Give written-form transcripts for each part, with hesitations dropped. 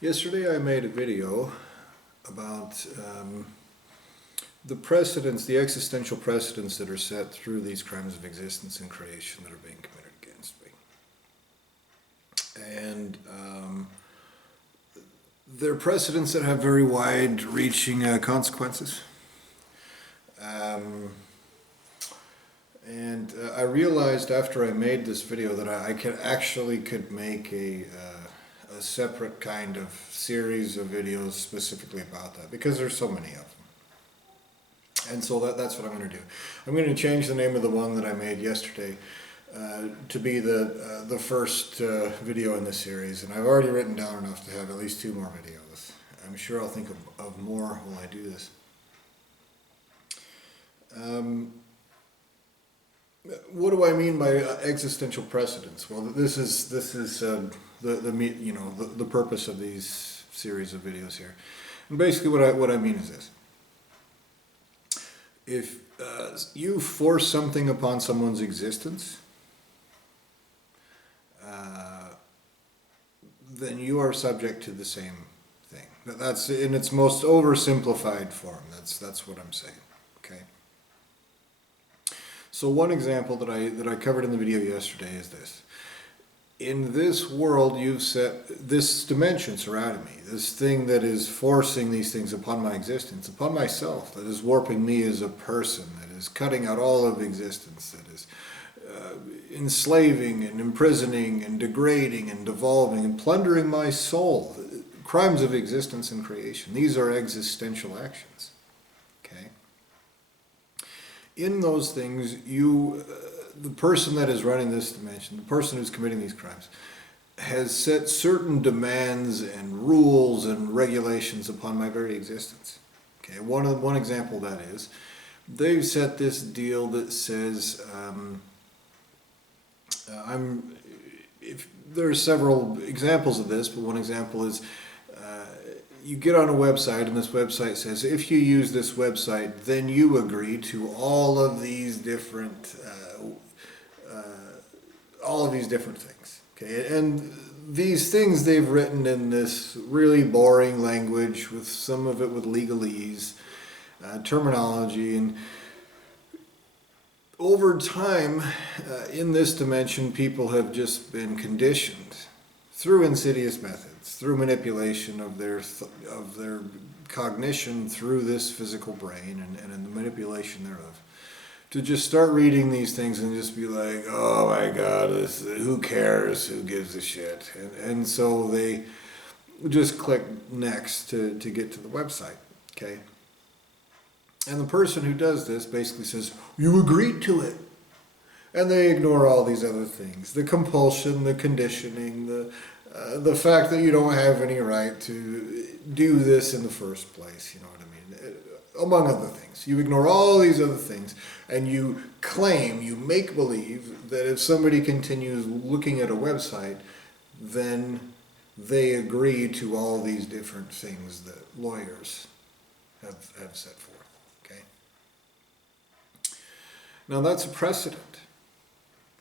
Yesterday I made a video about the precedents, the existential precedents that are set through these crimes of existence and creation that are being committed against me. And they're precedents that have very wide-reaching consequences. I realized after I made this video that I could make a separate kind of series of videos specifically about that, because there's so many of them. And so that's what I'm going to do. I'm going to change the name of the one that I made yesterday to be the first video in this series, and I've already written down enough to have at least 2 more videos. I'm sure I'll think of more while I do this. What do I mean by existential precedents? Well, this is the purpose of these series of videos here. And basically what I mean is this. If you force something upon someone's existence, then you are subject to the same thing. That's in its most oversimplified form. That's what I'm saying. Okay. So one example that I covered in the video yesterday is this. In this world, you've set this dimension surrounding me, this thing that is forcing these things upon my existence, upon myself, that is warping me as a person, that is cutting out all of existence, that is enslaving and imprisoning and degrading and devolving and plundering my soul. Crimes of existence and creation. These are existential actions. Okay? In those things, the person that is running this dimension, the person who's committing these crimes, has set certain demands and rules and regulations upon my very existence. Okay, one example of that is, they've set this deal that says, there are several examples of this, but one example is, you get on a website and this website says, if you use this website, then you agree to all of these different things. Okay, and these things they've written in this really boring language, with some of it with legalese, terminology, and over time, in this dimension, people have just been conditioned through insidious methods, through manipulation of their cognition through this physical brain and the manipulation thereof, to just start reading these things and just be like, oh my God, who cares? Who gives a shit? And so they just click next to get to the website. Okay. And the person who does this basically says, you agreed to it. And they ignore all these other things. The compulsion, the conditioning, the fact that you don't have any right to do this in the first place, you know what I mean? Among other things. You ignore all these other things, and you claim, you make believe that if somebody continues looking at a website, then they agree to all these different things that lawyers have set forth. Okay? Now that's a precedent.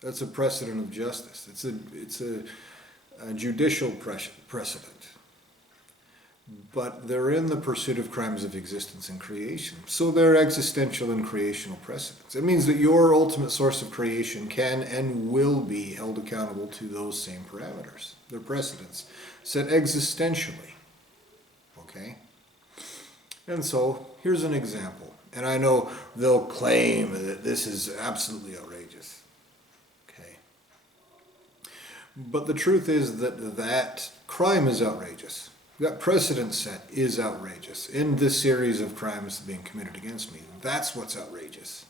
That's a precedent of justice. It's a judicial precedent. But they're in the pursuit of crimes of existence and creation. So they're existential and creational precedents. It means that your ultimate source of creation can and will be held accountable to those same parameters. They're precedents set existentially. Okay? And so here's an example. And I know they'll claim that this is absolutely outrageous. Okay? But the truth is that crime is outrageous. That precedent set is outrageous in this series of crimes being committed against me. That's what's outrageous.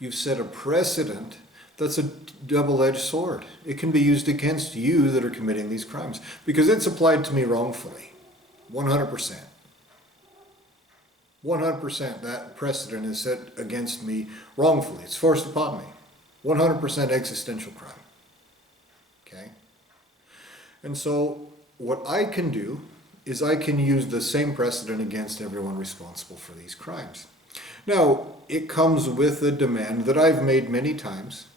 You've set a precedent that's a double-edged sword. It can be used against you that are committing these crimes, because it's applied to me wrongfully. 100%. 100% that precedent is set against me wrongfully. It's forced upon me. 100% existential crime. Okay? And so what I can do is I can use the same precedent against everyone responsible for these crimes. Now, it comes with a demand that I've made many times,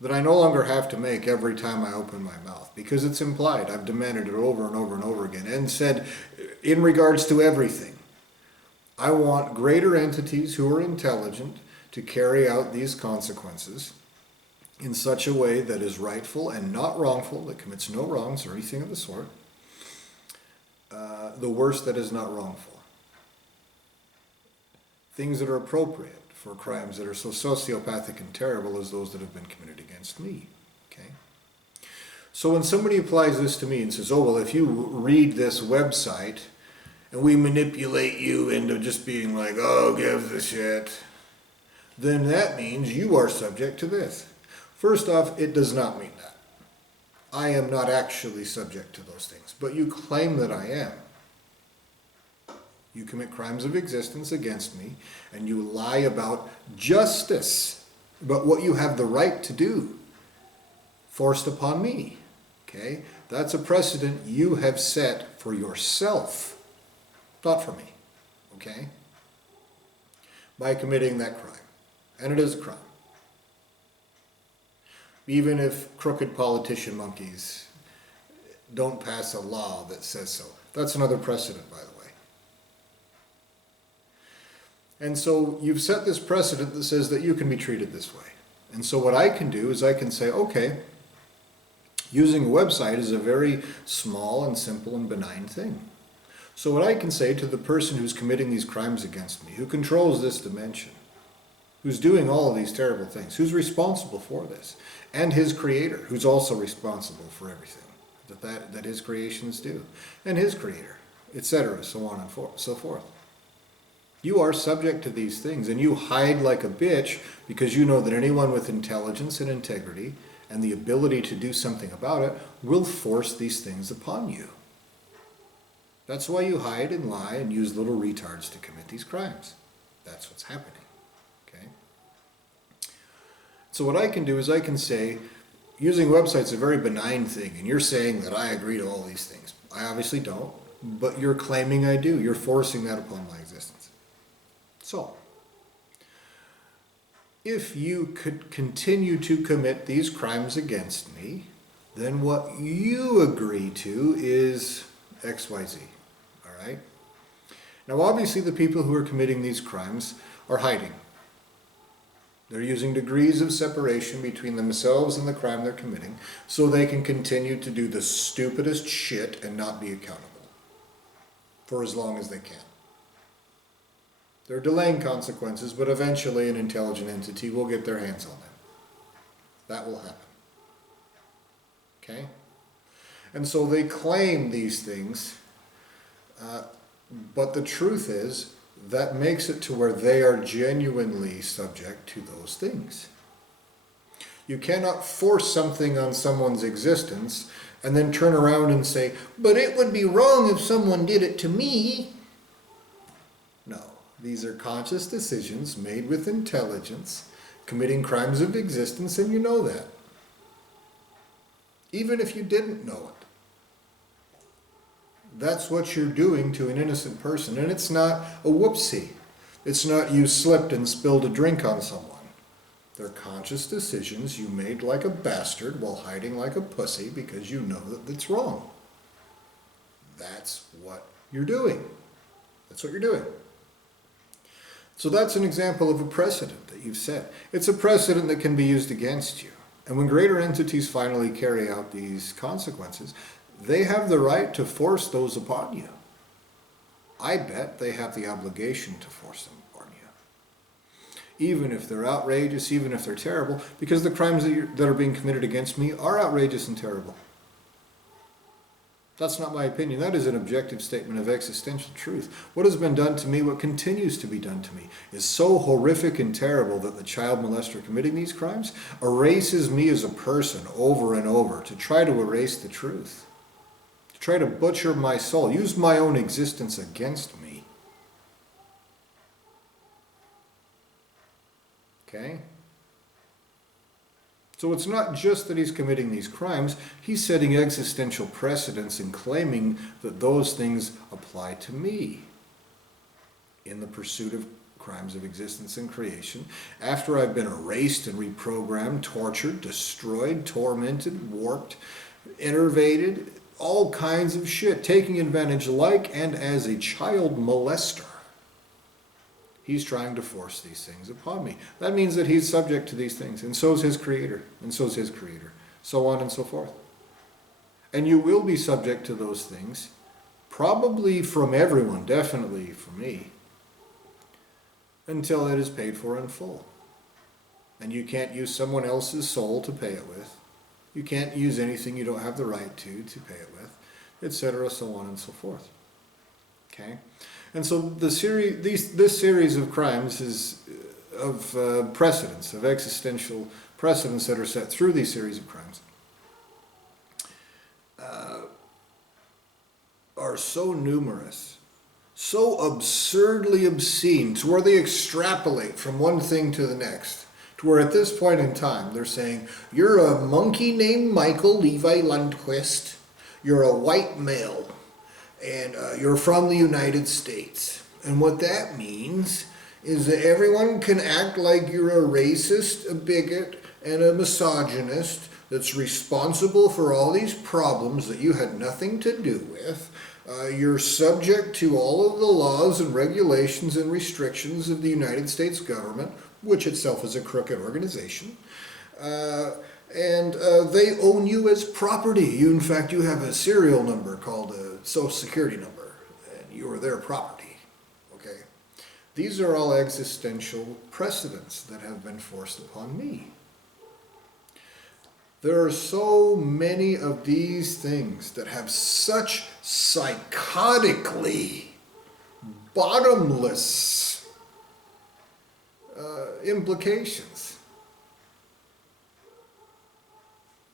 that I no longer have to make every time I open my mouth, because it's implied. I've demanded it over and over and over again and said, in regards to everything, I want greater entities who are intelligent to carry out these consequences in such a way that is rightful and not wrongful, that commits no wrongs or anything of the sort. The worst that is not wrongful. Things that are appropriate for crimes that are so sociopathic and terrible as those that have been committed against me. Okay? So when somebody applies this to me and says, oh, well, if you read this website and we manipulate you into just being like, oh, give the shit, then that means you are subject to this. First off, it does not mean that. I am not actually subject to those things, but you claim that I am. You commit crimes of existence against me, and you lie about justice, about what you have the right to do, forced upon me. Okay? That's a precedent you have set for yourself, not for me. Okay? By committing that crime. And it is a crime. Even if crooked politician monkeys don't pass a law that says so. That's another precedent, by the way. And so you've set this precedent that says that you can be treated this way. And so what I can do is I can say, okay, using a website is a very small and simple and benign thing. So what I can say to the person who's committing these crimes against me, who controls this dimension, who's doing all of these terrible things, who's responsible for this, and his creator, who's also responsible for everything that his creations do, and his creator, etc., so on and so forth. You are subject to these things, and you hide like a bitch because you know that anyone with intelligence and integrity and the ability to do something about it will force these things upon you. That's why you hide and lie and use little retards to commit these crimes. That's what's happening. Okay? So what I can do is I can say, using websites is a very benign thing, and you're saying that I agree to all these things. I obviously don't, but you're claiming I do. You're forcing that upon my existence. So, if you could continue to commit these crimes against me, then what you agree to is XYZ. All right? Now, obviously, the people who are committing these crimes are hiding. They're using degrees of separation between themselves and the crime they're committing so they can continue to do the stupidest shit and not be accountable for as long as they can. They're delaying consequences, but eventually an intelligent entity will get their hands on them. That will happen. Okay? And so they claim these things, but the truth is, that makes it to where they are genuinely subject to those things. You cannot force something on someone's existence and then turn around and say, but it would be wrong if someone did it to me. No. These are conscious decisions made with intelligence, committing crimes of existence, and you know that. Even if you didn't know it. That's what you're doing to an innocent person, and it's not a whoopsie. It's not you slipped and spilled a drink on someone. They're conscious decisions you made like a bastard while hiding like a pussy because you know that it's wrong. That's what you're doing. That's what you're doing. So that's an example of a precedent that you've set. It's a precedent that can be used against you. And when greater entities finally carry out these consequences, they have the right to force those upon you. I bet they have the obligation to force them upon you. Even if they're outrageous, even if they're terrible, because the crimes that are being committed against me are outrageous and terrible. That's not my opinion. That is an objective statement of existential truth. What has been done to me, what continues to be done to me, is so horrific and terrible that the child molester committing these crimes erases me as a person over and over to try to erase the truth. To try to butcher my soul, use my own existence against me. Okay? So it's not just that he's committing these crimes, he's setting existential precedents and claiming that those things apply to me in the pursuit of crimes of existence and creation, after I've been erased and reprogrammed, tortured, destroyed, tormented, warped, enervated, all kinds of shit, taking advantage like and as a child molester. He's trying to force these things upon me. That means that he's subject to these things, and so is his creator, and so is his creator, so on and so forth. And you will be subject to those things, probably from everyone, definitely from me, until it is paid for in full. And you can't use someone else's soul to pay it with. You can't use anything you don't have the right to pay it with, etc., so on and so forth. Okay? And so this series of crimes is of precedents, of existential precedents that are set through these series of crimes, are so numerous, so absurdly obscene, to where they extrapolate from one thing to the next. To where at this point in time, they're saying, you're a monkey named Michael Levi Lundquist, you're a white male, and you're from the United States. And what that means is that everyone can act like you're a racist, a bigot, and a misogynist that's responsible for all these problems that you had nothing to do with. You're subject to all of the laws and regulations and restrictions of the United States government, which itself is a crooked organization. And they own you as property. In fact, you have a serial number called a Social Security number, and you are their property. Okay? These are all existential precedents that have been forced upon me. There are so many of these things that have such psychotically bottomless implications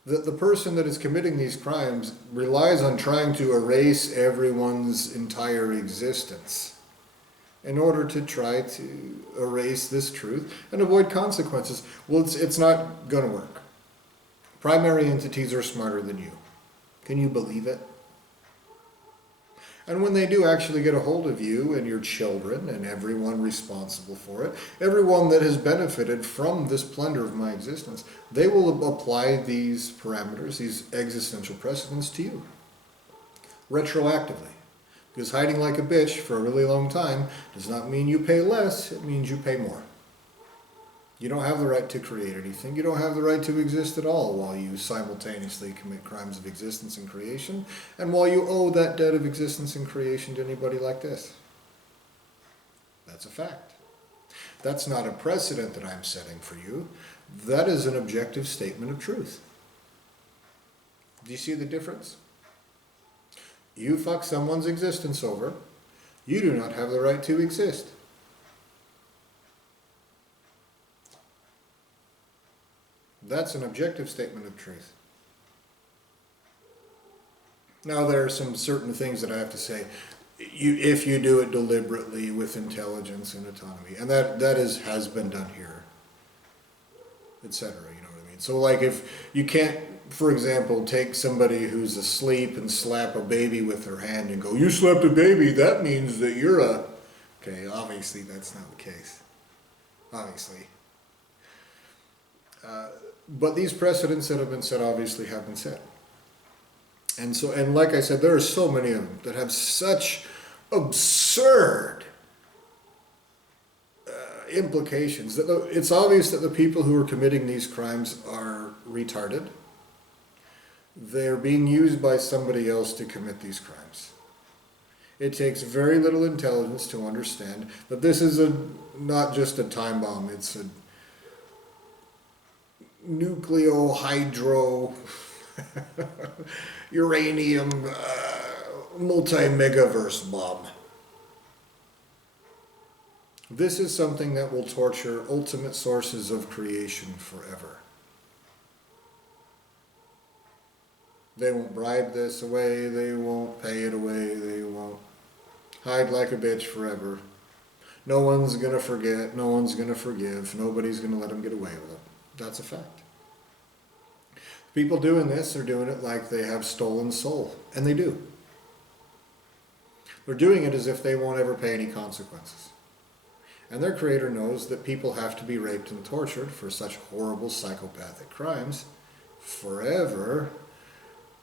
that the person that is committing these crimes relies on trying to erase everyone's entire existence in order to try to erase this truth and avoid consequences. Well, it's not going to work. Primary entities are smarter than you. Can you believe it? And when they do actually get a hold of you and your children and everyone responsible for it, everyone that has benefited from this plunder of my existence, they will apply these parameters, these existential precedents to you. Retroactively. Because hiding like a bitch for a really long time does not mean you pay less, it means you pay more. You don't have the right to create anything. You don't have the right to exist at all while you simultaneously commit crimes of existence and creation, and while you owe that debt of existence and creation to anybody like this. That's a fact. That's not a precedent that I'm setting for you. That is an objective statement of truth. Do you see the difference? You fuck someone's existence over, you do not have the right to exist. That's an objective statement of truth. Now there are some certain things that I have to say. If you do it deliberately with intelligence and autonomy, and that has been done here, etc. You know what I mean? So like if you can't, for example, take somebody who's asleep and slap a baby with her hand and go, you slapped a baby, that means that you're a... Okay, obviously that's not the case. Obviously. But these precedents that have been set obviously have been set. And like I said, there are so many of them that have such absurd implications that it's obvious that the people who are committing these crimes are retarded. They're being used by somebody else to commit these crimes. It takes very little intelligence to understand that this is not just a time bomb, it's a nucleo-hydro uranium multi-megaverse bomb. This is something that will torture ultimate sources of creation forever. They won't bribe this away, they won't pay it away, they won't hide like a bitch forever. No one's going to forget, no one's going to forgive, nobody's going to let them get away with it. That's a fact. People doing this are doing it like they have stolen soul, and they do. They're doing it as if they won't ever pay any consequences. And their creator knows that people have to be raped and tortured for such horrible psychopathic crimes forever,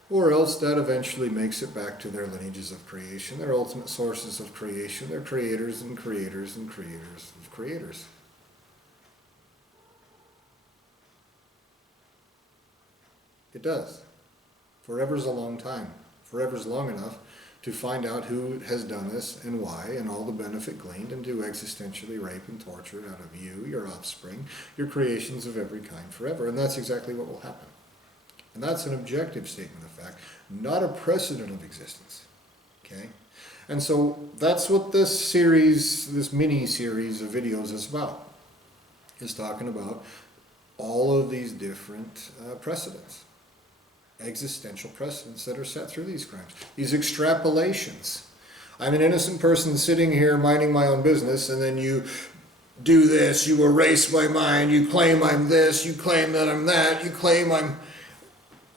or else that eventually makes it back to their lineages of creation, their ultimate sources of creation, their creators and creators and creators of creators. It does. Forever's a long time. Forever's long enough to find out who has done this and why, and all the benefit gleaned, and to existentially rape and torture out of you, your offspring, your creations of every kind forever. And that's exactly what will happen. And that's an objective statement of fact, not a precedent of existence. Okay? And so that's what this series, this mini-series of videos is about. Is talking about all of these different precedents. Existential precedents that are set through these crimes. These extrapolations. I'm an innocent person sitting here minding my own business, and then you do this, you erase my mind, you claim I'm this, you claim that I'm that, you claim I'm...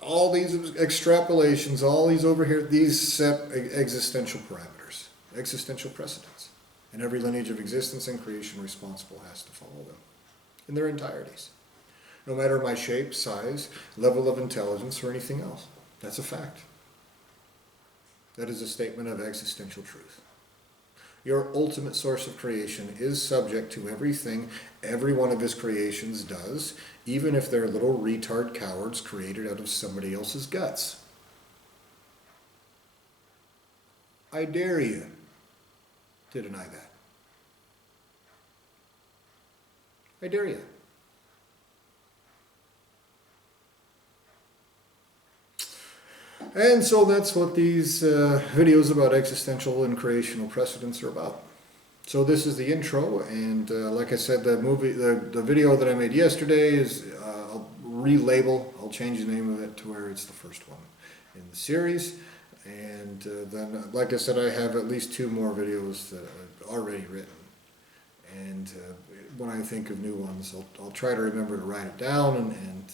All these extrapolations, all these over here, these set existential parameters, existential precedents. And every lineage of existence and creation responsible has to follow them in their entirities. No matter my shape, size, level of intelligence, or anything else. That's a fact. That is a statement of existential truth. Your ultimate source of creation is subject to everything every one of his creations does, even if they're little retard cowards created out of somebody else's guts. I dare you to deny that. I dare you. And so that's what these videos about existential and creational precedents are about. So this is the intro, and like I said, the video that I made yesterday is, I'll relabel, I'll change the name of it to where it's the first one in the series. And then, like I said, I have at least 2 more videos that I've already written. And when I think of new ones, I'll try to remember to write it down and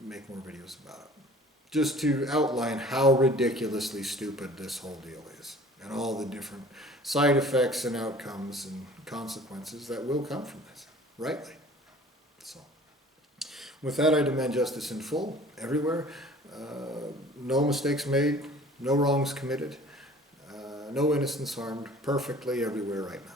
make more videos about it. Just to outline how ridiculously stupid this whole deal is, and all the different side effects and outcomes and consequences that will come from this, rightly. So, with that, I demand justice in full, everywhere. No mistakes made, no wrongs committed, no innocents harmed, perfectly everywhere right now.